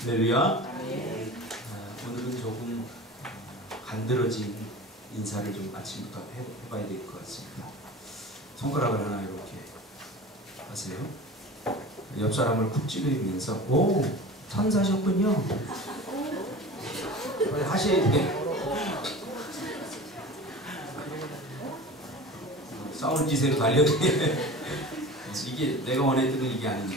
할렐루야. 오늘은 조금 간드러진 인사를 좀 아침부터 해봐야 될 것 같습니다. 손가락을 하나 이렇게 하세요. 옆 사람을 쿡 찌르면서 오! 천사셨군요. 하셔야 돼. 싸울 기세로 달려드네. 이게 내가 원했던 건 이게 아닌데.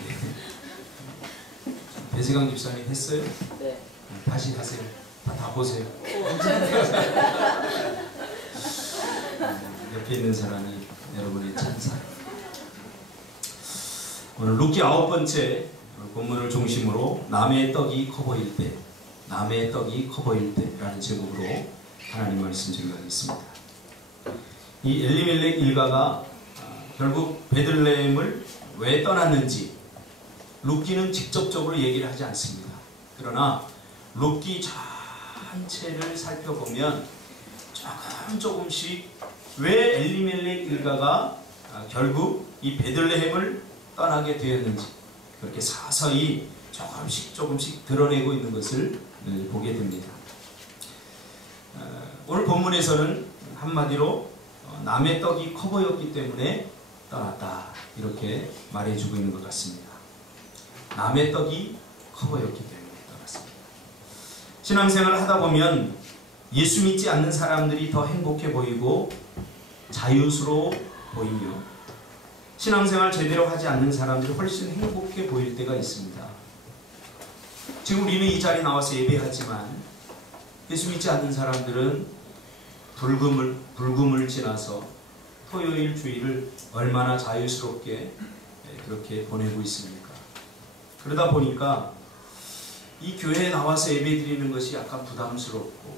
배세강 집사님 했어요? 네. 다시 하세요. 다 보세요. 옆에 있는 사람이 여러분의 찬사. 오늘 룻기 9번째 본문을 중심으로 남의 떡이 커 보일 때, 남의 떡이 커 보일 때라는 제목으로 하나님 말씀 전하겠습니다. 이 엘리멜렉 일가가 결국 베들레헴을 왜 떠났는지 룻기는 직접적으로 얘기를 하지 않습니다. 그러나 룻기 전체를 살펴보면 조금씩 왜 엘리멜렉 일가가 결국 이 베들레헴을 떠나게 되었는지 그렇게 서서히 조금씩 드러내고 있는 것을 보게 됩니다. 오늘 본문에서는 한마디로 남의 떡이 커 보였기 때문에 떠났다 이렇게 말해주고 있는 것 같습니다. 남의 떡이 커 보였기 때문에 떠났습니다. 신앙생활을 하다 보면 예수 믿지 않는 사람들이 더 행복해 보이고 자유스러워 보이며 신앙생활 제대로 하지 않는 사람들이 훨씬 행복해 보일 때가 있습니다. 지금 우리는 이 자리에 나와서 예배하지만 예수 믿지 않는 사람들은 불금을 지나서 토요일 주일을 얼마나 자유스럽게 그렇게 보내고 있습니까? 그러다 보니까 이 교회에 나와서 예배드리는 것이 약간 부담스럽고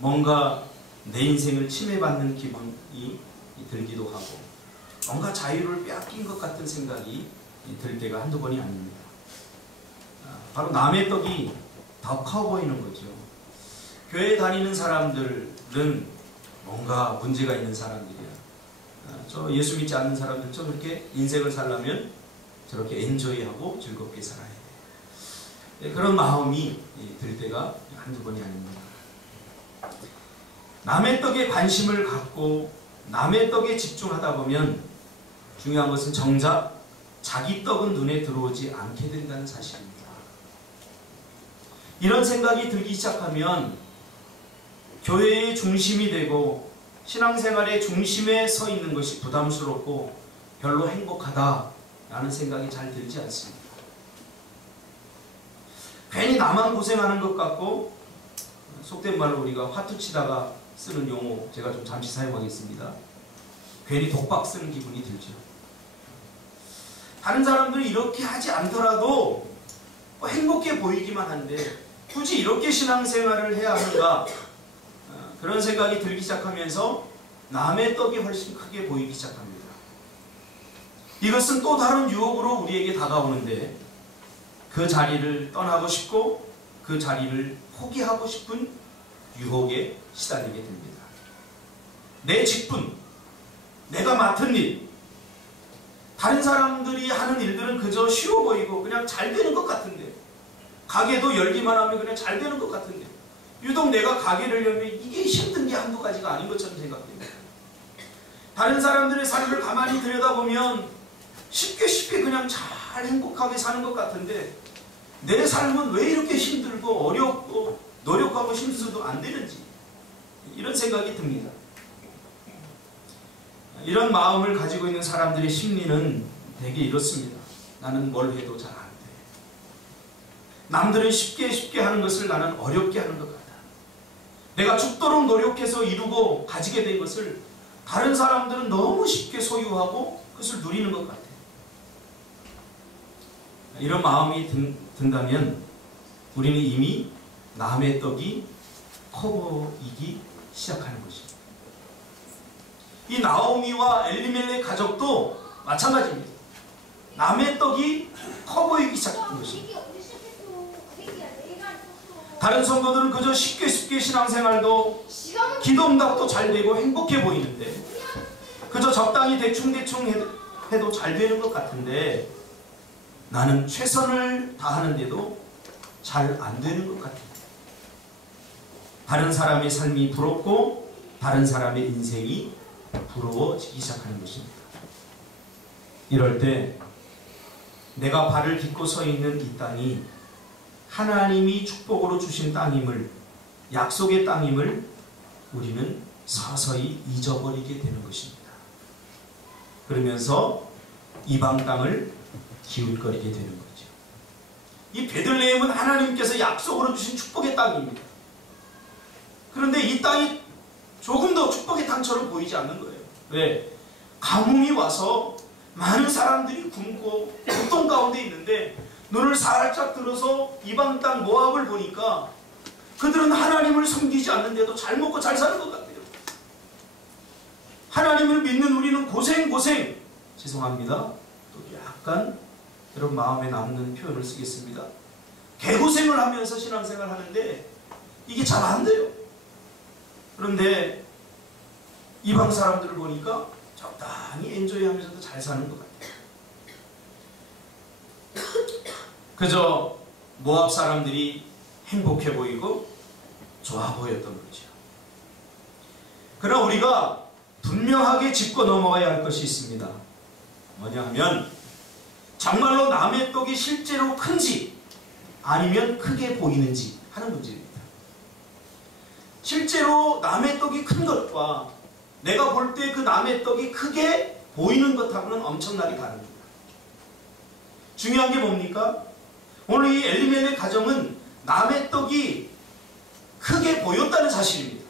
뭔가 내 인생을 침해받는 기분이 들기도 하고 뭔가 자유를 빼앗긴 것 같은 생각이 들 때가 한두 번이 아닙니다. 바로 남의 떡이 더 커 보이는 거죠. 교회에 다니는 사람들은 뭔가 문제가 있는 사람들이야. 저 예수 믿지 않는 사람들 좀 그렇게 인생을 살려면 저렇게 엔조이하고 즐겁게 살아야 돼. 그런 마음이 들 때가 한두 번이 아닙니다. 남의 떡에 관심을 갖고 남의 떡에 집중하다 보면 중요한 것은 정작 자기 떡은 눈에 들어오지 않게 된다는 사실입니다. 이런 생각이 들기 시작하면 교회의 중심이 되고 신앙생활의 중심에 서 있는 것이 부담스럽고 별로 행복하다라는 생각이 잘 들지 않습니다. 괜히 나만 고생하는 것 같고 속된 말로 우리가 화투치다가 쓰는 용어 제가 좀 잠시 사용하겠습니다. 괜히 독박 쓰는 기분이 들죠. 다른 사람들이 이렇게 하지 않더라도 행복해 보이기만 한데 굳이 이렇게 신앙생활을 해야 하는가 그런 생각이 들기 시작하면서 남의 떡이 훨씬 크게 보이기 시작합니다. 이것은 또 다른 유혹으로 우리에게 다가오는데 그 자리를 떠나고 싶고 그 자리를 포기하고 싶은 유혹에 시달리게 됩니다. 내 직분, 내가 맡은 일, 다른 사람들이 하는 일들은 그저 쉬워 보이고 그냥 잘 되는 것 같은데 가게도 열기만 하면 그냥 잘 되는 것 같은데 유독 내가 가게를 열면 이게 힘든 게 한두 가지가 아닌 것처럼 생각됩니다. 다른 사람들의 삶을 가만히 들여다보면 쉽게 그냥 잘 행복하게 사는 것 같은데 내 삶은 왜 이렇게 힘들고 어렵고 노력하고 힘써도 안 되는지 이런 생각이 듭니다. 이런 마음을 가지고 있는 사람들의 심리는 되게 이렇습니다. 나는 뭘 해도 잘 안 돼. 남들은 쉽게 하는 것을 나는 어렵게 하는 것 같아. 내가 죽도록 노력해서 이루고 가지게 된 것을 다른 사람들은 너무 쉽게 소유하고 그것을 누리는 것 같아. 이런 마음이 든다면 우리는 이미 남의 떡이 커 보이기 시작하는 것입니다. 이 나오미와 엘리멜렉 가족도 마찬가지입니다. 남의 떡이 커 보이기 시작한 것입니다. 다른 성도들은 그저 쉽게 신앙생활도 기도응답도 잘 되고 행복해 보이는데 그저 적당히 대충 해도 잘 되는 것 같은데 나는 최선을 다하는데도 잘 안 되는 것 같아요. 다른 사람의 삶이 부럽고 다른 사람의 인생이 부러워지기 시작하는 것입니다. 이럴 때 내가 발을 딛고 서 있는 이 땅이 하나님이 축복으로 주신 땅임을, 약속의 땅임을 우리는 서서히 잊어버리게 되는 것입니다. 그러면서 이방 땅을 기웃거리게 되는 거죠. 이 베들레헴은 하나님께서 약속으로 주신 축복의 땅입니다. 그런데 이 땅이 조금 더 축복의 땅처럼 보이지 않는 거예요. 왜? 가뭄이 와서 많은 사람들이 굶고 고통 가운데 있는데 눈을 살짝 들어서 이방 땅 모압을 보니까 그들은 하나님을 섬기지 않는데도 잘 먹고 잘 사는 것 같아요. 하나님을 믿는 우리는 고생 죄송합니다. 또 약간 여러분 마음에 남는 표현을 쓰겠습니다. 개고생을 하면서 신앙생활 하는데 이게 잘 안 돼요. 그런데 이방 사람들을 보니까 적당히 엔조이 하면서도 잘 사는 것 같아요. 그저 모압 사람들이 행복해 보이고 좋아 보였던 거죠. 그러나 우리가 분명하게 짚고 넘어가야 할 것이 있습니다. 뭐냐 하면 정말로 남의 떡이 실제로 큰지 아니면 크게 보이는지 하는 문제입니다. 실제로 남의 떡이 큰 것과 내가 볼 때 그 남의 떡이 크게 보이는 것하고는 엄청나게 다릅니다. 중요한 게 뭡니까? 오늘 이 엘리멜렉 가정은 남의 떡이 크게 보였다는 사실입니다.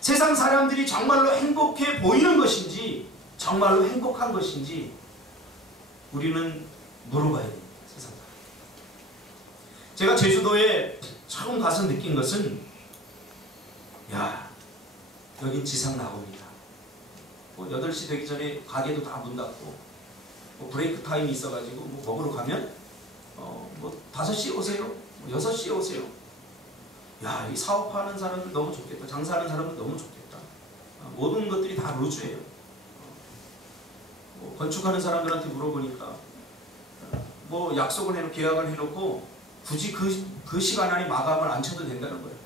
세상 사람들이 정말로 행복해 보이는 것인지 정말로 행복한 것인지 우리는 물어봐야 됩니다. 세상 사람. 제가 제주도에 처음 가서 느낀 것은 야, 여긴 지상 낙원이다. 8시 되기 전에 가게도 다 문 닫고 브레이크 타임이 있어가지고 먹으러 가면 5시에 오세요. 6시에 오세요. 야, 이 사업하는 사람들 너무 좋겠다. 장사하는 사람들 너무 좋겠다. 모든 것들이 다 루즈예요. 건축하는 사람들한테 물어보니까 약속을 해놓고 계약을 해놓고 굳이 그 시간 안에 마감을 안 쳐도 된다는 거예요.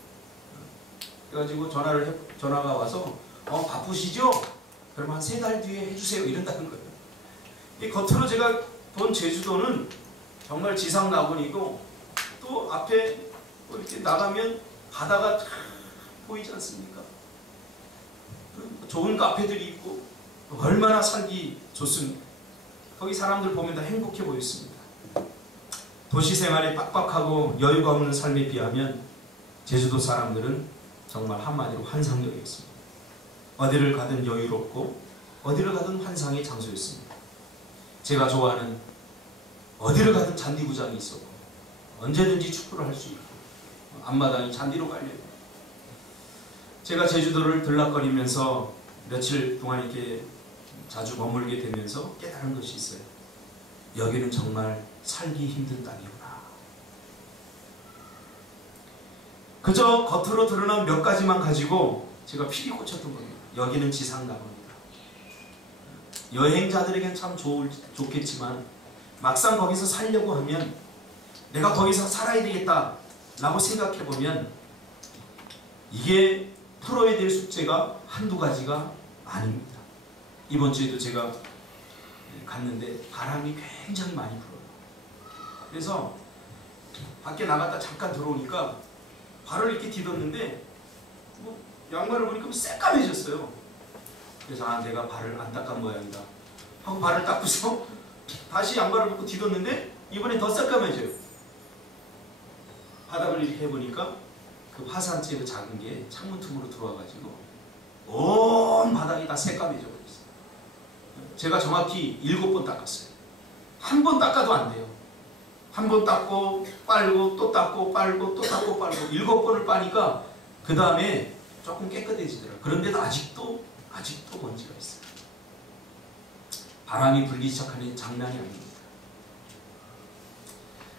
그래가지고 전화가 와서 바쁘시죠? 그럼 한 3달 뒤에 해주세요. 이런다는 거예요. 이 겉으로 제가 본 제주도는 정말 지상 낙원이고 또 앞에 이렇게 나가면 바다가 쫙 보이지 않습니까? 좋은 카페들이 있고 얼마나 살기 좋습니까? 거기 사람들 보면 다 행복해 보였습니다. 도시 생활에 빡빡하고 여유가 없는 삶에 비하면 제주도 사람들은 정말 한마디로 환상적이었습니다. 어디를 가든 여유롭고 어디를 가든 환상의 장소였습니다. 제가 좋아하는 어디를 가든 잔디구장이 있었고 언제든지 축구를 할 수 있고 앞마당이 잔디로 깔려요. 제가 제주도를 들락거리면서 며칠 동안 이렇게 자주 머물게 되면서 깨달은 것이 있어요. 여기는 정말 살기 힘든 땅이구나. 그저 겉으로 드러난 몇 가지만 가지고 제가 필이 꽂혔던 겁니다. 여기는 지상 낙원이다. 여행자들에겐 참 좋겠지만 막상 거기서 살려고 하면 내가 거기서 살아야 되겠다 라고 생각해보면 이게 풀어야 될 숙제가 한두 가지가 아닙니다. 이번 주에도 제가 갔는데 바람이 굉장히 많이 불어요. 그래서 밖에 나갔다 잠깐 들어오니까 발을 이렇게 디뎠는데 양말을 보니까 새까매졌어요. 그래서 내가 발을 안 닦은 모양이다 하고 발을 닦고서 다시 양말을 벗고 디뎠는데 이번에 더 새까매져요. 바닥을 이렇게 해보니까 그 화산재 그 작은 게 창문 틈으로 들어와가지고 온 바닥이 다 새까매져 버렸어요. 제가 정확히 7번 닦았어요. 한 번 닦아도 안 돼요. 한 번 닦고 빨고 또 닦고 빨고 또 닦고 빨고 7번을 빠니까 그 다음에 조금 깨끗해지더라고요. 그런데도 아직도 먼지가 있어요. 바람이 불기 시작하니 장난이 아닙니다.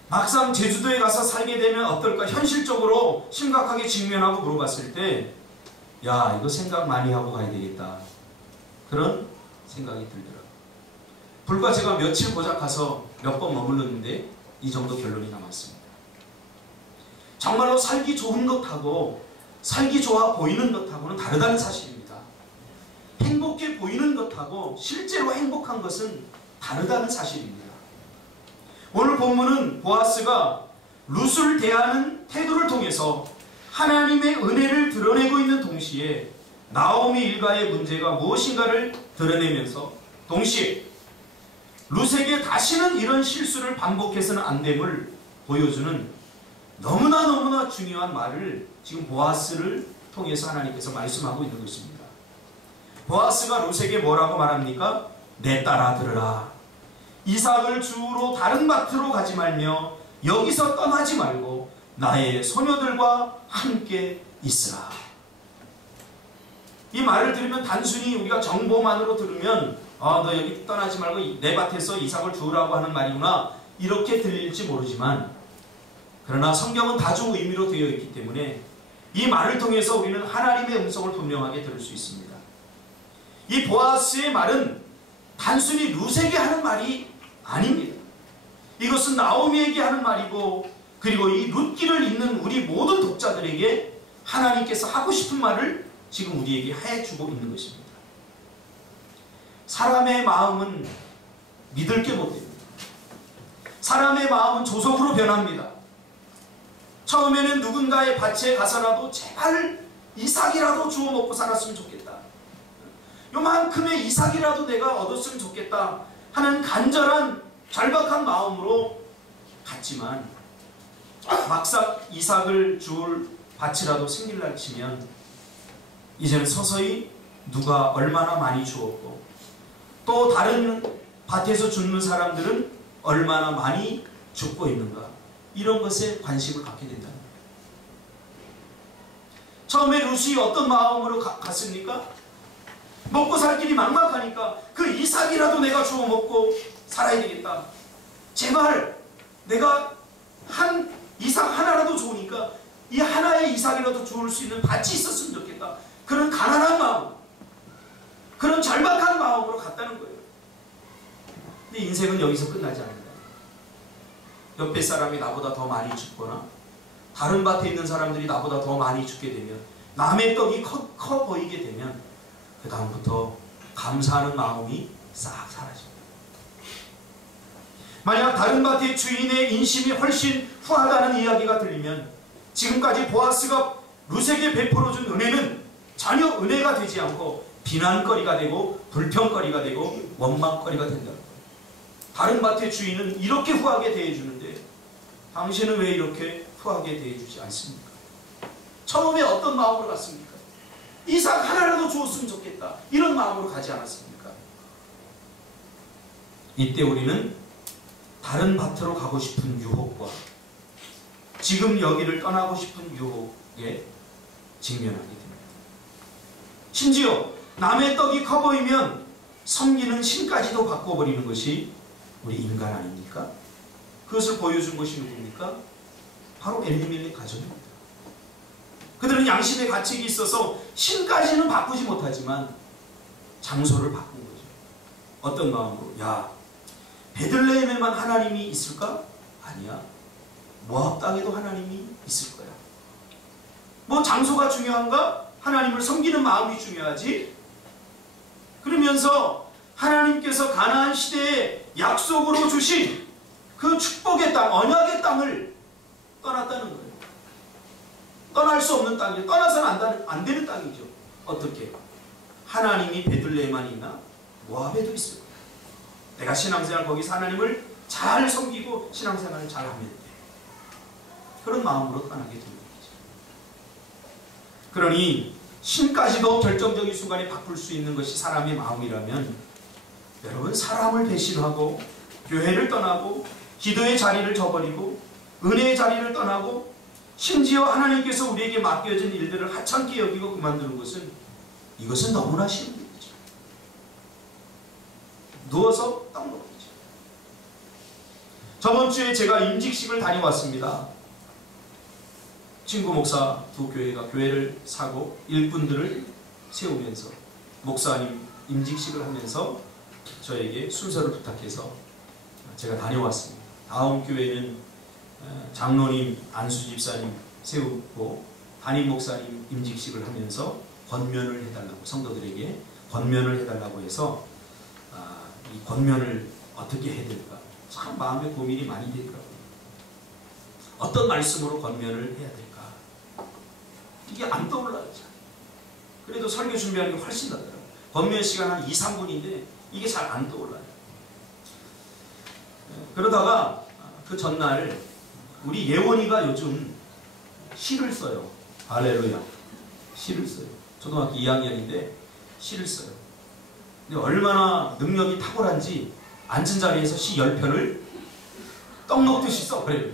막상 제주도에 가서 살게 되면 어떨까? 현실적으로 심각하게 직면하고 물어봤을 때 야, 이거 생각 많이 하고 가야 되겠다. 그런 생각이 들더라고요. 불과 제가 며칠 고작 가서 몇 번 머물렀는데 이 정도 결론이 남았습니다. 정말로 살기 좋은 것하고 살기 좋아 보이는 것하고는 다르다는 사실입니다. 행복해 보이는 것하고 실제로 행복한 것은 다르다는 사실입니다. 오늘 본문은 보아스가 룻을 대하는 태도를 통해서 하나님의 은혜를 드러내고 있는 동시에 나오미 일가의 문제가 무엇인가를 드러내면서 동시에 룻에게 다시는 이런 실수를 반복해서는 안 됨을 보여주는 너무나 중요한 말을 지금 보아스를 통해서 하나님께서 말씀하고 있는 것입니다. 보아스가 룻에게 뭐라고 말합니까? 내 딸아 들으라. 이삭을 주우러 다른 밭으로 가지 말며 여기서 떠나지 말고 나의 소녀들과 함께 있으라. 이 말을 들으면 단순히 우리가 정보만으로 들으면 너 여기 떠나지 말고 내 밭에서 이삭을 주우라고 하는 말이구나 이렇게 들릴지 모르지만, 그러나 성경은 다중 의미로 되어 있기 때문에 이 말을 통해서 우리는 하나님의 음성을 분명하게 들을 수 있습니다. 이 보아스의 말은 단순히 룻에게 하는 말이 아닙니다. 이것은 나오미에게 하는 말이고, 그리고 이 룻기를 읽는 우리 모든 독자들에게 하나님께서 하고 싶은 말을 지금 우리에게 해주고 있는 것입니다. 사람의 마음은 믿을 게 못 됩니다. 사람의 마음은 조속으로 변합니다. 처음에는 누군가의 밭에 가서라도 제발 이삭이라도 주워 먹고 살았으면 좋겠다, 요만큼의 이삭이라도 내가 얻었으면 좋겠다 하는 간절한 절박한 마음으로 갔지만, 막상 이삭을 주울 밭이라도 생길날 치면 이제는 서서히 누가 얼마나 많이 주었고 또 다른 밭에서 죽는 사람들은 얼마나 많이 죽고 있는가, 이런 것에 관심을 갖게 된다는 거예요. 처음에 룻이 어떤 마음으로 갔습니까? 먹고 살 길이 막막하니까 그 이삭이라도 내가 주워 먹고 살아야 되겠다, 제발 내가 한 이삭 하나라도 좋으니까 이 하나의 이삭이라도 주울 수 있는 밭이 있었으면 좋겠다, 그런 가난한 마음, 그런 절박한 마음으로 갔다는 거예요. 근데 인생은 여기서 끝나지 않는다. 옆에 사람이 나보다 더 많이 죽거나 다른 밭에 있는 사람들이 나보다 더 많이 죽게 되면, 남의 떡이 커 보이게 되면 그 다음부터 감사하는 마음이 싹 사라집니다. 만약 다른 밭의 주인의 인심이 훨씬 후하다는 이야기가 들리면 지금까지 보아스가 룻에게 베풀어준 은혜는 전혀 은혜가 되지 않고 비난거리가 되고 불평거리가 되고 원망거리가 된다. 다른 밭의 주인은 이렇게 후하게 대해주는데 당신은 왜 이렇게 후하게 대해주지 않습니까? 처음에 어떤 마음으로 갔습니까? 이삭 하나라도 주었으면 좋겠다, 이런 마음으로 가지 않았습니까? 이때 우리는 다른 밭으로 가고 싶은 유혹과 지금 여기를 떠나고 싶은 유혹에 직면하게 됩니다. 심지어 남의 떡이 커 보이면 섬기는 신까지도 바꿔버리는 것이 우리 인간 아닙니까? 그것을 보여준 것이 누굽니까? 바로 엘리멜렉 가족입니다. 그들은 양심의 가책이 있어서 신까지는 바꾸지 못하지만 장소를 바꾼 거죠. 어떤 마음으로? 야, 베들레헴에만 하나님이 있을까? 아니야. 모압 땅에도 하나님이 있을 거야. 뭐 장소가 중요한가? 하나님을 섬기는 마음이 중요하지. 그러면서 하나님께서 가나안 시대에 약속으로 주신 그 축복의 땅, 언약의 땅을 떠났다는 거예요. 떠날 수 없는 땅이죠. 떠나서는 안 되는 땅이죠. 어떻게? 하나님이 베들레헴만 있나? 모압에도 있을 거야. 내가 신앙생활 거기서 하나님을 잘 섬기고 신앙생활을 잘 하면 돼. 그런 마음으로 떠나게 되는 거죠. 그러니 신까지도 결정적인 순간에 바꿀 수 있는 것이 사람의 마음이라면, 여러분, 사람을 배신하고 교회를 떠나고 기도의 자리를 저버리고 은혜의 자리를 떠나고 심지어 하나님께서 우리에게 맡겨진 일들을 하찮게 여기고 그만두는 것은, 이것은 너무나 쉬운 일이죠. 누워서 떡 먹기죠. 저번 주에 제가 임직식을 다녀왔습니다. 친구 목사 두 교회가 교회를 사고 일꾼들을 세우면서 목사님 임직식을 하면서 저에게 순서를 부탁해서 제가 다녀왔습니다. 다음 교회는 장로님 안수 집사님 세우고 담임 목사님 임직식을 하면서 권면을 해달라고, 성도들에게 권면을 해달라고 해서 이 권면을 어떻게 해야 될까 참 마음에 고민이 많이 되더라고요. 어떤 말씀으로 권면을 해야 될까? 이게 안 떠올라요. 그래도 설교 준비하는 게 훨씬 낫더라고요. 권면 시간 한 2, 3분인데 이게 잘 안 떠올라요. 그러다가 그 전날 우리 예원이가 요즘 시를 써요. 할렐루야. 시를 써요. 초등학교 2학년인데 시를 써요. 근데 얼마나 능력이 탁월한지 앉은 자리에서 시 10편을 떡 먹듯이 써버려요.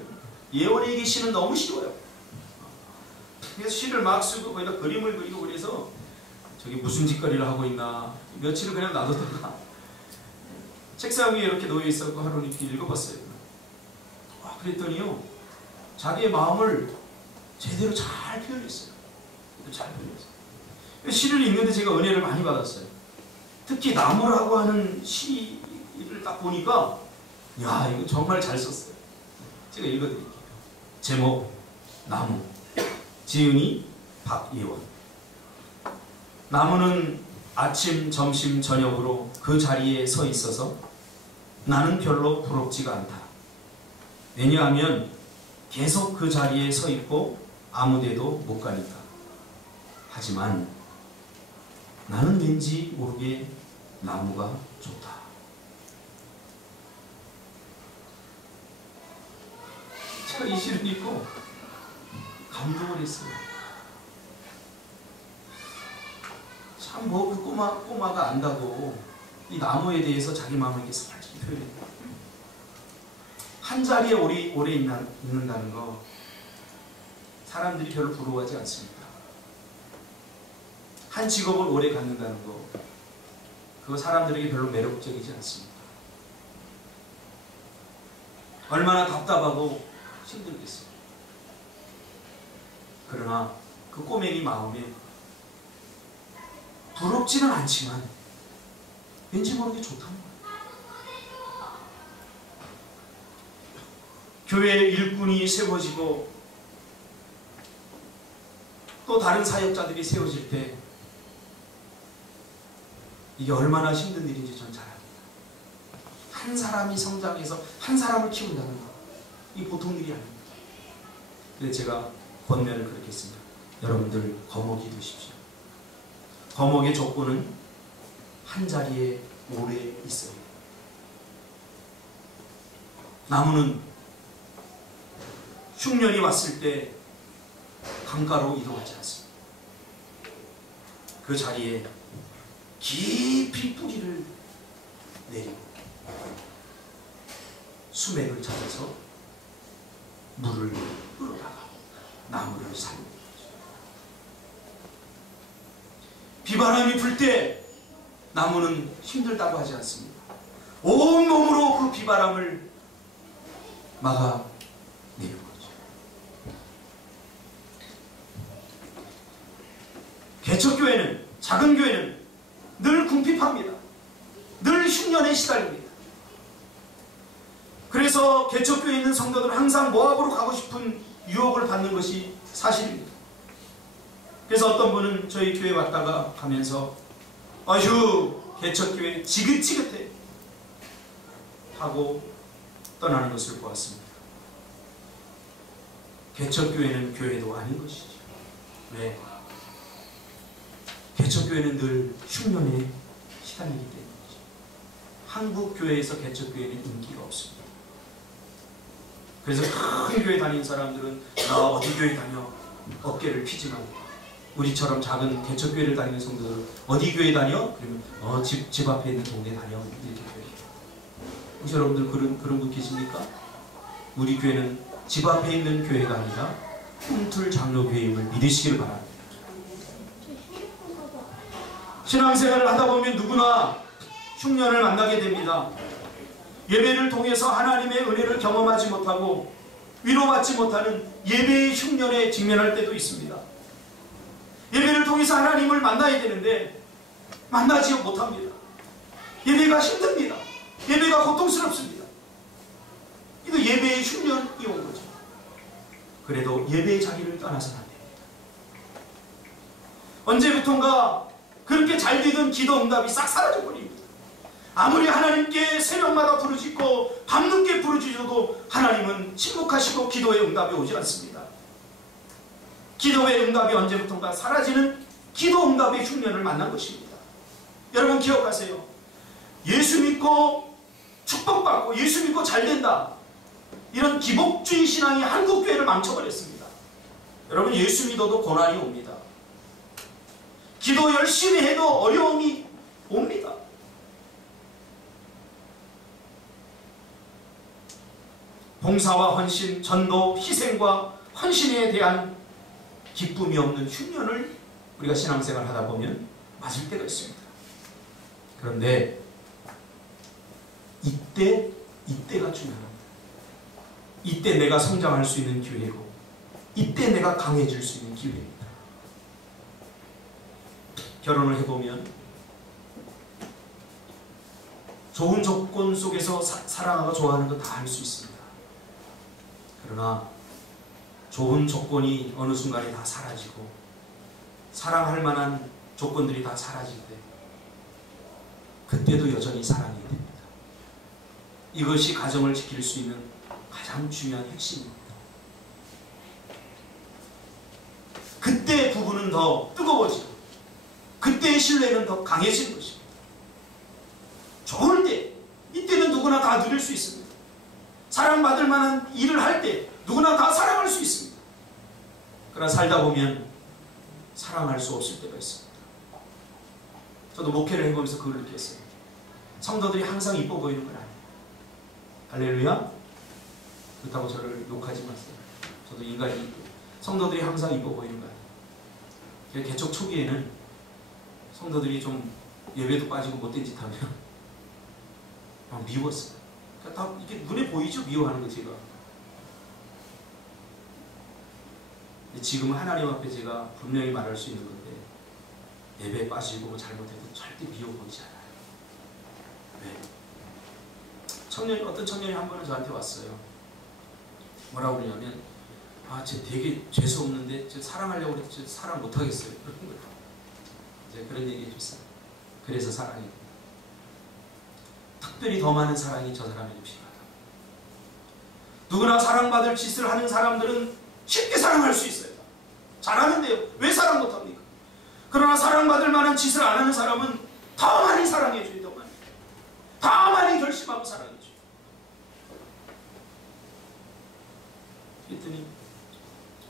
예원이에게 시는 너무 쉬워요. 그래서 시를 막 쓰고 거기다 그림을 그리고 그래서 저기 무슨 짓거리를 하고 있나 며칠을 그냥 놔뒀다가 책상 위에 이렇게 놓여있었고 하루 이렇게 읽어봤어요. 그랬더니요 자기의 마음을 제대로 잘 표현했어요. 잘 표현했어요. 시를 읽는데 제가 은혜를 많이 받았어요. 특히 나무라고 하는 시를 딱 보니까 야 이거 정말 잘 썼어요. 제가 읽어드릴게요. 제목 나무, 지은이 박예원. 나무는 아침, 점심, 저녁으로 그 자리에 서 있어서 나는 별로 부럽지가 않다. 왜냐하면 계속 그 자리에 서 있고 아무데도 못 가니까. 하지만 나는 왠지 모르게 나무가 좋다. 제가 이 시를 읽고 감동을 했어요. 참 뭐 그 꼬마가 안다고 이 나무에 대해서 자기 마음을 이렇게 살짝 표현해요. 한 자리에 오래 있는다는 거 사람들이 별로 부러워하지 않습니다. 한 직업을 오래 갖는다는 거 그거 사람들에게 별로 매력적이지 않습니다. 얼마나 답답하고 힘들겠어요. 그러나 그 꼬맹이 마음에 부럽지는 않지만 왠지 모르게 좋다는 거예요. 교회 일꾼이 세워지고 또 다른 사역자들이 세워질 때 이게 얼마나 힘든 일인지 저는 잘 압니다. 한 사람이 성장해서 한 사람을 키운다는 거 이 보통 일이 아닙니다. 그래서 제가 권면을 그렇게 했습니다. 여러분들 거목이 되십시오. 거목의 조건은 한 자리에 오래 있어요. 나무는 흉년이 왔을 때 강가로 이동하지 않습니다. 그 자리에 깊이 뿌리를 내리고 수맥을 찾아서 물을 끌어다가 나무를 살리는 거죠. 비바람이 불 때 나무는 힘들다고 하지 않습니다. 온 몸으로 그 비바람을 막아내는 거죠. 개척교회는, 작은 교회는 늘 궁핍합니다. 늘 흉년에 시달립니다. 그래서 개척교회에 있는 성도들은 항상 모압으로 가고 싶은 유혹을 받는 것이 사실입니다. 그래서 어떤 분은 저희 교회 왔다가 가면서 아휴 개척교회 지긋지긋해 하고 떠나는 것을 보았습니다. 개척교회는 교회도 아닌 것이죠. 왜? 개척교회는 늘 흉년에 시달리기 때문이죠. 한국 교회에서 개척교회는 인기가 없습니다. 그래서 큰 교회 다니는 사람들은 나 어디 교회 다녀 어깨를 피지만 우리처럼 작은 개척교회를 다니는 성도들은 어디 교회 다녀? 그러면 집 앞에 있는 동네 다녀 이렇게 표현해요. 혹시 여러분들 그런 분 계십니까? 우리 교회는 집 앞에 있는 교회가 아니라 꿈틀 장로교회임을 믿으시길 바랍니다. 신앙생활을 하다 보면 누구나 흉년을 만나게 됩니다. 예배를 통해서 하나님의 은혜를 경험하지 못하고 위로받지 못하는 예배의 흉년에 직면할 때도 있습니다. 예배를 통해서 하나님을 만나야 되는데 만나지 못합니다. 예배가 힘듭니다. 예배가 고통스럽습니다. 이거 예배의 흉년이 온 거죠. 그래도 예배의 자리를 떠나서는 안 됩니다. 언제부턴가 그렇게 잘 되던 기도 응답이 싹 사라져 버립니다. 아무리 하나님께 새벽마다 부르짖고 밤늦게 부르짖어도 하나님은 침묵하시고 기도의 응답이 오지 않습니다. 기도의 응답이 언제부턴가 사라지는 기도 응답의 흉년을 만난 것입니다. 여러분 기억하세요. 예수 믿고 축복받고 예수 믿고 잘된다, 이런 기복주의 신앙이 한국교회를 망쳐버렸습니다. 여러분 예수 믿어도 고난이 옵니다. 기도 열심히 해도 어려움이 옵니다. 봉사와 헌신, 전도, 희생과 헌신에 대한 기쁨이 없는 흉년을 우리가 신앙생활 하다 보면 맞을 때가 있습니다. 그런데 이때가 중요합니다. 이때 내가 성장할 수 있는 기회고, 이때 내가 강해질 수 있는 기회입니다. 결혼을 해보면 좋은 조건 속에서 사랑하고 좋아하는 거 다 할 수 있습니다. 그러나 좋은 조건이 어느 순간에 다 사라지고 사랑할 만한 조건들이 다 사라질 때, 그때도 여전히 사랑이 됩니다. 이것이 가정을 지킬 수 있는 가장 중요한 핵심입니다. 그때 부부는 더 뜨거워지고 그때의 신뢰는 더 강해지는 것입니다. 좋을 때, 이때는 누구나 다 누릴 수 있습니다. 사랑받을 만한 일을 할 때 누구나 다 사랑할 수 있습니다. 그러나 살다 보면 사랑할 수 없을 때가 있습니다. 저도 목회를 해보면서 그걸 느꼈어요. 성도들이 항상 이뻐 보이는 건 아니에요. 할렐루야? 그렇다고 저를 욕하지 마세요. 저도 인간이 성도들이 항상 이뻐 보이는 거 아니에요. 개척 초기에는 성도들이 좀 예배도 빠지고 못된 짓 하면 막 미웠어요. 그러니까 다 이게 눈에 보이죠? 미워하는 거 제가. 근데 지금은 하나님 앞에 제가 분명히 말할 수 있는 건데, 예배에 빠지고 뭐 잘못해도 절대 미워 보이지 않아요. 왜? 어떤 청년이 한 번은 저한테 왔어요. 뭐라고 그러냐면, 쟤 되게 재수 없는데 저 사랑하려고 해도 저 사랑 못하겠어요. 그런 거예요. 제가 그런 얘기 해줬어요. 그래서 사랑이 특별히 더 많은 사랑이 저 사람에게 필요하다. 누구나 사랑받을 짓을 하는 사람들은 쉽게 사랑할 수 있어요. 잘하는데요. 왜 사랑 못합니까? 그러나 사랑받을 만한 짓을 안 하는 사람은 더 많이 사랑해줘요. 더 많이 결심하고 사랑해줘요. 그랬더니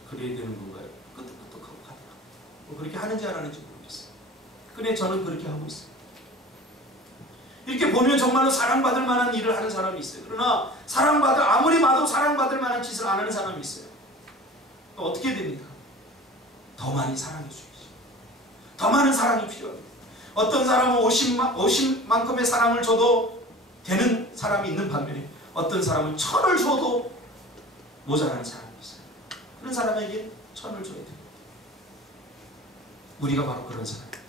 그래야 되는 건가요? 끄떡끄떡하고 가더라고요. 그렇게 하는지 안 하는지 모르겠어요. 그래 저는 그렇게 하고 있어요. 이렇게 보면 정말로 사랑받을 만한 일을 하는 사람이 있어요. 그러나 아무리 봐도 사랑받을 만한 짓을 안 하는 사람이 있어요. 어떻게 됩니까? 더 많이 사랑해줘야죠. 더 많은 사랑이 필요합니다. 어떤 사람은 50만큼의 사랑을 줘도 되는 사람이 있는 반면에, 어떤 사람은 1000을 줘도 모자라는 사람이 있어요. 그런 사람에게 1000을 줘야 됩니다. 우리가 바로 그런 사람입니다.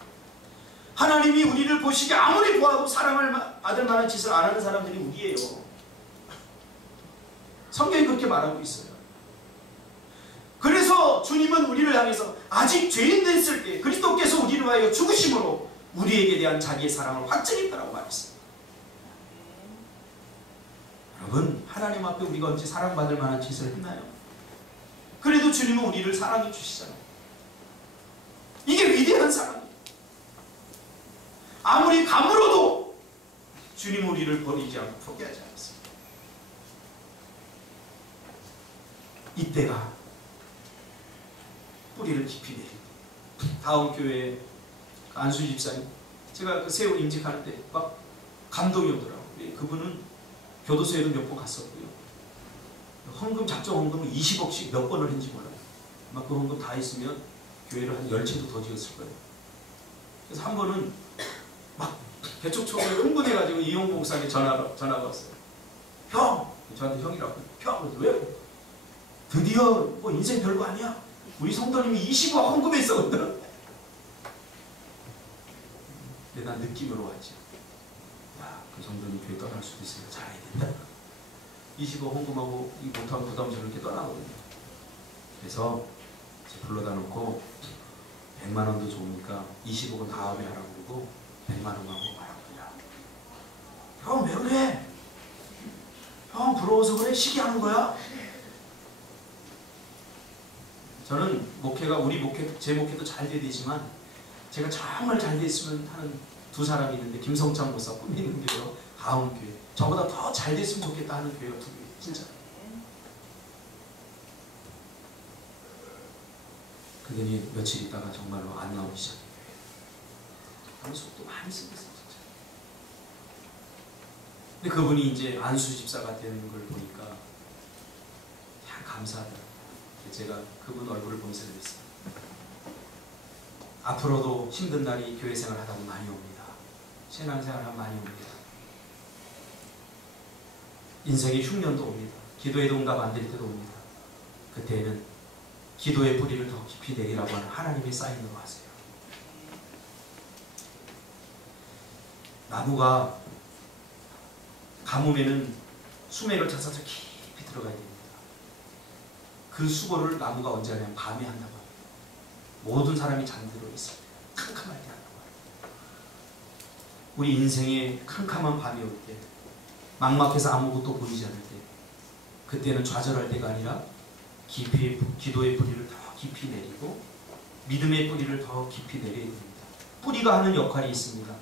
하나님이 우리를 보시기에 아무리 보아도 사랑을 받을 만한 짓을 안 하는 사람들이 우리예요. 성경이 그렇게 말하고 있어요. 그래서 주님은 우리를 향해서 아직 죄인 됐을 때 그리스도께서 우리를 위하여 죽으심으로 우리에게 대한 자기의 사랑을 확증했다라고 말했습니다. 여러분, 하나님 앞에 우리가 언제 사랑받을 만한 짓을 했나요? 그래도 주님은 우리를 사랑해 주시잖아요. 이게 위대한 사랑이에요. 아무리 가물어도 주님은 우리를 버리지 않고 포기하지 않았습니다. 이때가 뿌리를 깊이 내립니다. 다음 교회에 안수 집사님, 제가 그 세월 임직하는데 막 감동이 오더라고요. 그분은 교도소에도 몇 번 갔었고요. 헌금, 작정 헌금을 20억씩 몇 번을 했는지 몰라요. 막 그 헌금 다 있으면 교회를 한 10채도 더 지었을 거예요. 그래서 한 번은 막 개척 초기에 흥분해가지고 이용 목사님이 전화가 왔어요. 형! 저한테 형이라고. 형! 왜? 드디어 뭐 인생 별거 아니야. 우리 성도님이 20억 헌금했었거든. 근데 난 느낌으로 왔지. 야, 그 정도는 교회 떠날 수도 있으니까 잘해야 된다. 20억 헌금하고 이 못하면 부담스러워 이렇게 떠나거든요. 그래서 불러다 놓고 100만 원도 좋으니까 20억은 다음에 하라고 그러고 100만 원만 하고 말하고 그냥. 형 왜 그래? 형 부러워서 그래? 시기하는 거야? 저는 목회가 제 목회도 잘 돼야 되지만 제가 정말 잘 됐으면 하는 두 사람이 있는데 김성찬 목사 꿈이는 교회와 가운교회 저보다 더 잘 됐으면 좋겠다 하는 교회가 두 교회 진짜. 그들이 며칠 있다가 정말로 안 나오기 시작해요. 그런 속도 많이 쓰고 있어요 진짜. 근데 그분이 이제 안수 집사가 되는 걸 보니까 참 감사하더라고요. 제가 그분 얼굴을 보면서 그랬어요. 앞으로도 힘든 날이 교회 생활 하다 보면 많이 옵니다. 신앙생활 하면 많이 옵니다. 인생의 흉년도 옵니다. 기도에도 응답 안 될 때도 옵니다. 그때는 기도의 뿌리를 더 깊이 내리라고 하는 하나님의 사인으로 하세요. 나무가 가뭄에는 수맥을 찾아서 깊이 들어가야 됩니다. 그 수고를 나무가 언제 하냐면 밤에 한다고 합니다. 모든 사람이 잠들어 있어요. 캄캄할 때 한다고 합니다. 우리 인생에 캄캄한 밤이 올 때, 막막해서 아무것도 보이지 않을 때, 그때는 좌절할 때가 아니라 기도의 뿌리를 더 깊이 내리고 믿음의 뿌리를 더 깊이 내려야 됩니다. 뿌리가 하는 역할이 있습니다.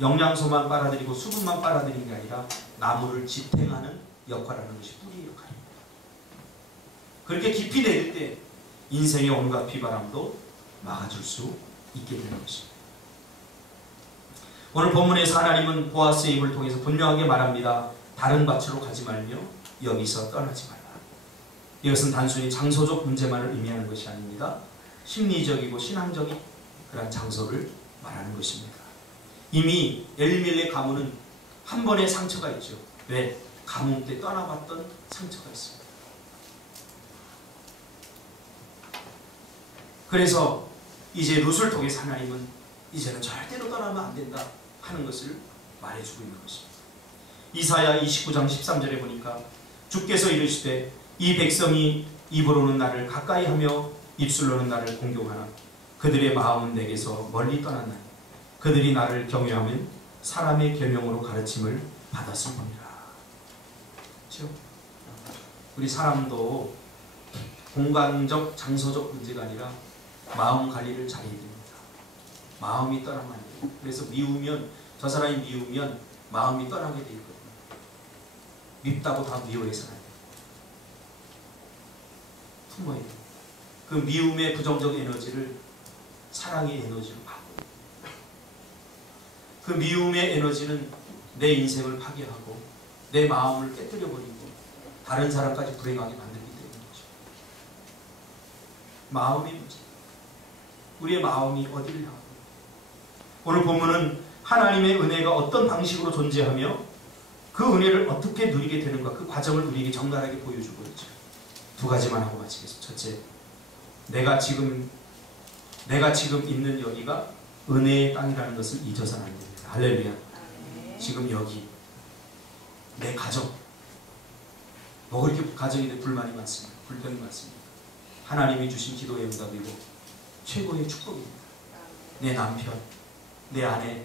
영양소만 빨아들이고 수분만 빨아들이는 게 아니라 나무를 지탱하는 역할을 하는 것이 뿌리의 역할입니다. 그렇게 깊이 내릴 때 인생의 온갖 비바람도 막아줄 수 있게 되는 것입니다. 오늘 본문에서 하나님은 보아스의 입을 통해서 분명하게 말합니다. 다른 밭으로 가지 말며 여기서 떠나지 말라. 이것은 단순히 장소적 문제만을 의미하는 것이 아닙니다. 심리적이고 신앙적인 그런 장소를 말하는 것입니다. 이미 엘리멜렉 가문은 한 번의 상처가 있죠. 왜? 가뭄 때 떠나봤던 상처가 있습니다. 그래서 이제 룻을 통해서 하나님은 이제는 절대로 떠나면 안 된다 하는 것을 말해주고 있는 것입니다. 이사야 29장 13절에 보니까 주께서 이르시되 이 백성이 입으로는 나를 가까이 하며 입술로는 나를 공경하나 그들의 마음은 내게서 멀리 떠났나니 그들이 나를 경외하면 사람의 계명으로 가르침을 받았을 뿐이라. 그렇죠? 우리 사람도 공간적 장소적 문제가 아니라 마음 관리를 잘해야 됩니다. 마음이 떠나면 안 돼요. 그래서 미우면 저 사람이 미우면 마음이 떠나게 돼 있거든요. 밉다고 다 미워해서는 안 돼요. 품어야 돼요. 그 미움의 부정적 에너지를 사랑의 에너지로 바꿔요. 그 미움의 에너지는 내 인생을 파괴하고 내 마음을 깨뜨려버리고 다른 사람까지 불행하게 만들기 때문에 거죠. 마음이 문제. 우리의 마음이 어디를 향하고 오늘 본문은 하나님의 은혜가 어떤 방식으로 존재하며 그 은혜를 어떻게 누리게 되는가 그 과정을 우리에게 적나라하게 보여주고 있죠. 두 가지만 하고 마치겠습니다. 첫째, 내가 지금 있는 여기가 은혜의 땅이라는 것을 잊어서는 안 됩니다. 할렐루야. 지금 여기 내 가정 뭐 그렇게 가정에 불만이 많습니다. 불평이 많습니다. 하나님이 주신 기도의 응답이고 최고의 축복입니다. 내 남편, 내 아내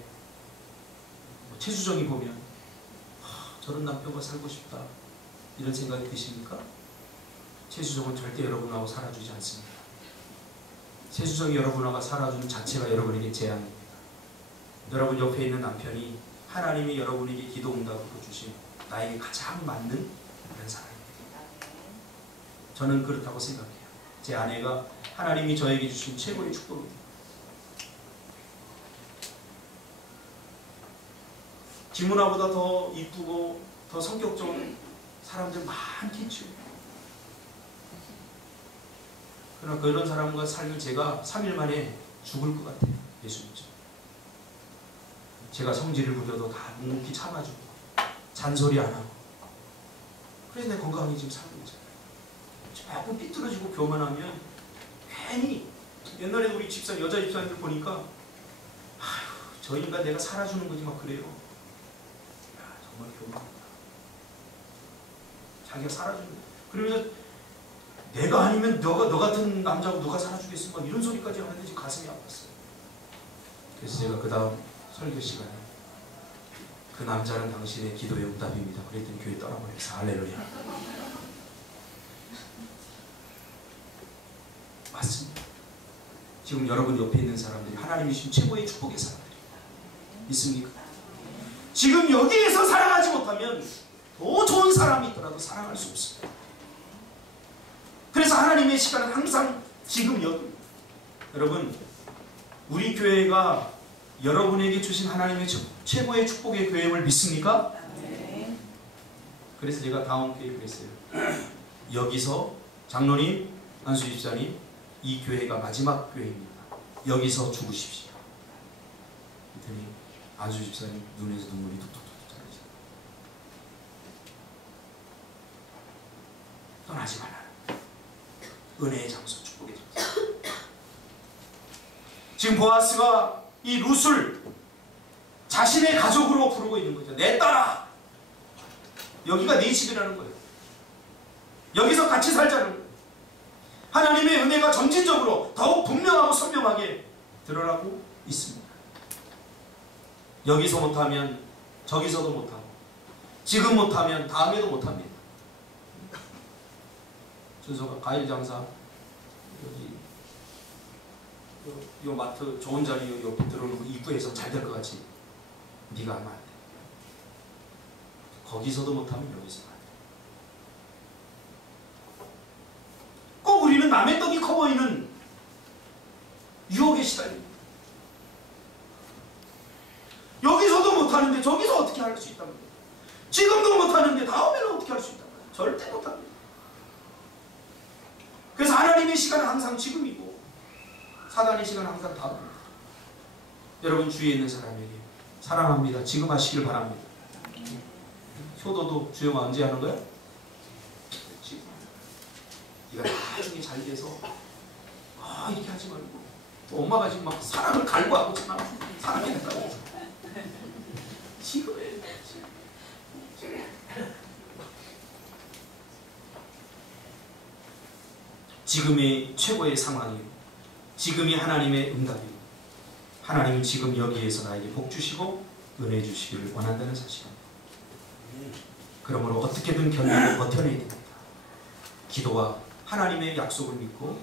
최수정이 보면 저런 남편과 살고 싶다 이런 생각이 드십니까? 최수정은 절대 여러분하고 살아주지 않습니다. 최수정이 여러분하고 살아주는 자체가 여러분에게 재앙입니다. 여러분 옆에 있는 남편이 하나님이 여러분에게 기도 응답으로 주신 나에게 가장 맞는 그런 사람입니다. 저는 그렇다고 생각해요. 제 아내가 하나님이 저에게 주신 최고의 축복입니다. 지문화보다 더 이쁘고 더 성격 좋은 사람들 많겠죠. 그러나 그런 사람과 살면 제가 3일 만에 죽을 것 같아요. 예수 믿죠. 제가 성질을 부려도 다 묵묵히 참아주고 잔소리 안 하고 그래서 내 건강히 지금 살고 있잖아요. 자꾸 삐뚤어지고 교만하면 괜히 옛날에 우리 집사 여자 집사님들 보니까 아휴 저 인간 내가 살아주는 거지 막 그래요. 야, 정말 교만하다. 자기가 살아주는 거예요. 그러면서 내가 아니면 너 같은 남자고 누가 살아주겠어? 막 이런 소리까지 하는데 지금 가슴이 아팠어요. 그래서 제가 그 다음 설교 시간에 그 남자는 당신의 기도의 응답입니다. 그랬더니 교회 떠나버렸어요. 할렐루야. 맞습니다. 지금 여러분 옆에 있는 사람들이 하나님이 주신 최고의 축복의 사람들입니다. 믿습니까? 지금 여기에서 사랑하지 못하면 더 좋은 사람이 있더라도 사랑할 수 없습니다. 그래서 하나님의 시간은 항상 지금 여기. 여러분, 우리 교회가 여러분에게 주신 하나님의 최고의 축복의 교회임을 믿습니까? 네. 그래서 제가 다음 교회 그랬어요. 여기서 장로님, 안수 집사님, 이 교회가 마지막 교회입니다. 여기서 죽으십시오. 그랬더니 안수 집사님 눈에서 눈물이 뚝뚝뚝 떨어지죠. 떠나지 말라. 은혜의 장소, 축복의 장소. 지금 보아스가 이 룻을 자신의 가족으로 부르고 있는 거죠. 내 딸아, 여기가 네 집이라는 거예요. 여기서 같이 살자는 거예요. 하나님의 은혜가 점진적으로 더욱 분명하고 선명하게 드러나고 있습니다. 여기서 못하면 저기서도 못하고, 지금 못하면 다음에도 못합니다. 준서가 과일 장사 여기 요 마트 좋은 자리 옆에 들어오는 입구에서 잘 될 것 같지? 네가 하면 안 돼. 거기서도 못하면 여기서 안 돼. 꼭 우리는 남의 떡이 커 보이는 유혹에 시달립니다. 여기서도 못하는데 저기서 어떻게 할 수 있단 말이에요. 지금도 못하는데 다음에는 어떻게 할 수 있단 말이에요. 절대 못합니다. 그래서 하나님의 시간은 항상 지금이고 사단의 시간은 항상 다음입니다. 여러분 주위에 있는 사람에게 사랑합니다. 지금 하시길 바랍니다. 효도도 주영아 언제 하는 거야? 지금. 네가 나중에 잘 돼서 이렇게 하지 말고 또 엄마가 지금 막 사랑을 갈구하고 사랑해 달라고 지금 해. 지금이 최고의 상황이에요. 지금이 하나님의 응답이에요. 하나님은 지금 여기에서 나에게 복 주시고 은혜 주시기를 원한다는 사실입니다. 그러므로 어떻게든 견디고 버텨내야 됩니다. 기도와 하나님의 약속을 믿고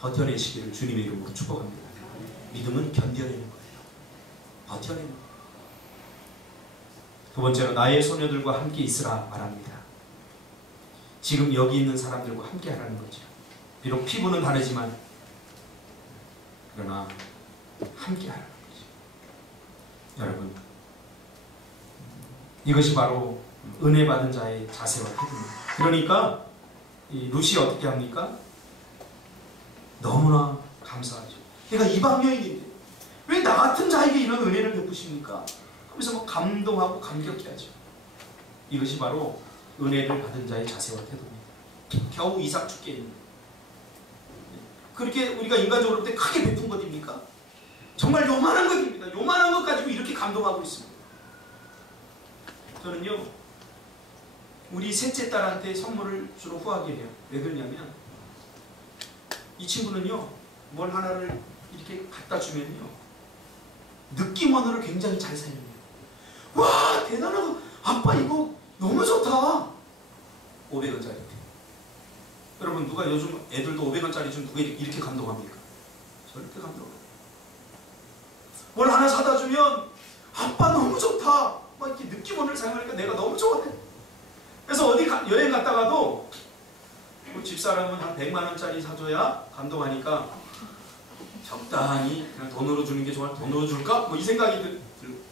버텨내시기를 주님의 이름으로 축복합니다. 믿음은 견뎌내는 거예요. 버텨내는 거예요. 두 번째로 나의 소녀들과 함께 있으라 말합니다. 지금 여기 있는 사람들과 함께 하라는 거죠. 비록 피부는 다르지만 그러나 함께 하라는 거죠. 여러분, 이것이 바로 은혜 받은 자의 자세와 태도입니다. 그러니까 이 룻이 어떻게 합니까? 너무나 감사하죠. 걔가 이방 여인인데 왜 나 같은 자에게 이런 은혜를 베푸십니까? 하면서 막 감동하고 감격해야죠. 이것이 바로 은혜를 받은 자의 자세와 태도입니다. 겨우 이삭 죽게 했는데 그렇게 우리가 인간적으로 볼 때 크게 베푼 것입니까? 정말 요만한 것입니다. 요만한 것 가지고 이렇게 감동하고 있습니다. 저는요, 우리 셋째 딸한테 선물을 주로 후하게 해요. 왜 그러냐면 이 친구는요, 뭘 하나를 이렇게 갖다 주면요, 느낌원으로 굉장히 잘 사용해요. 와, 대단하다. 아빠 이거 너무 좋다. 500원짜리인데. 여러분, 누가 요즘 애들도 500원짜리 좀 누가 이렇게 감동합니까? 절대 감동 안 해요. 뭘 하나 사다 주면 아빠 너무 좋다. 막 이렇게 느낌원을 사용하니까 내가 너무 좋아해. 그래서 어디 여행 갔다가도 뭐 집사람은 한 100만 원짜리 사줘야 감동하니까 적당히 그냥 돈으로 주는 게 좋아. 돈으로 줄까? 뭐 이 생각이 들고.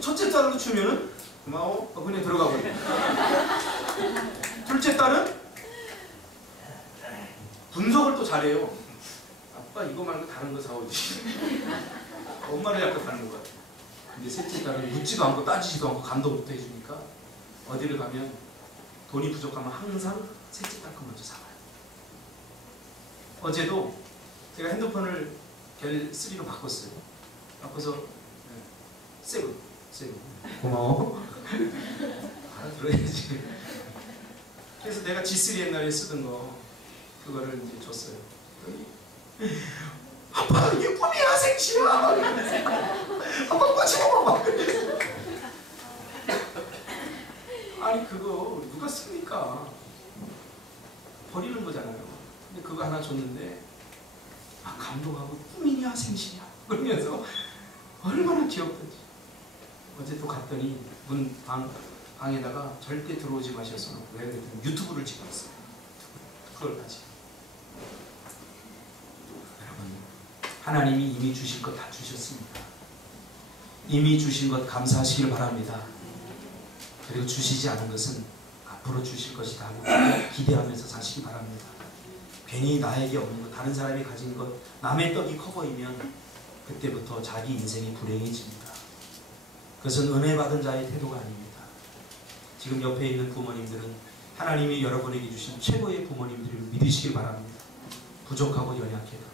첫째 딸도 주면은 고마워. 그냥 들어가 버려. 둘째 딸은 분석을 또 잘해요. 아빠 이거 말고 다른 거 사오지. 엄마를 약간 닮은 것 같아. 근데 셋째 딸은 묻지도 않고 따지지도 않고 감동부터 해주니까 어디를 가면 돈이 부족하면 항상 셋째 딸 거 먼저 사와요. 어제도 제가 핸드폰을 갤 3로 바꿨어요. 바꿔서 세븐 고마워. 알아들어야지. 그래서 내가 G3 옛날에 쓰던 거 그거를 이제 줬어요. 아빠 이게 꿈이야 생시야. 아빠 빠지고 막. 아니 그거 누가 씁니까? 버리는 거잖아요. 근데 그거 하나 줬는데 감동하고 꿈이냐 생시냐 그러면서 얼마나 귀엽던지. 어제 또 갔더니 방에다가 절대 들어오지 마셔서 왜 그랬더니 유튜브를 찍고 있어요. 그걸까지. 여러분, 하나님이 이미 주실 것 다 주셨습니다. 이미 주신 것 감사하시길 바랍니다. 그리고 주시지 않은 것은 앞으로 주실 것이다 하고 기대하면서 사시기 바랍니다. 괜히 나에게 없는 것, 다른 사람이 가진 것, 남의 떡이 커 보이면 그때부터 자기 인생이 불행해집니다. 그것은 은혜 받은 자의 태도가 아닙니다. 지금 옆에 있는 부모님들은 하나님이 여러분에게 주신 최고의 부모님들을 믿으시길 바랍니다. 부족하고 연약해도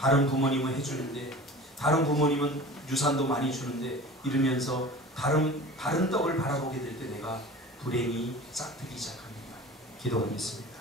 다른 부모님은 해주는데, 다른 부모님은 유산도 많이 주는데 이러면서 다른 떡을 바라보게 될 때 내가 불행이 싹트기 시작합니다. 기도하겠습니다.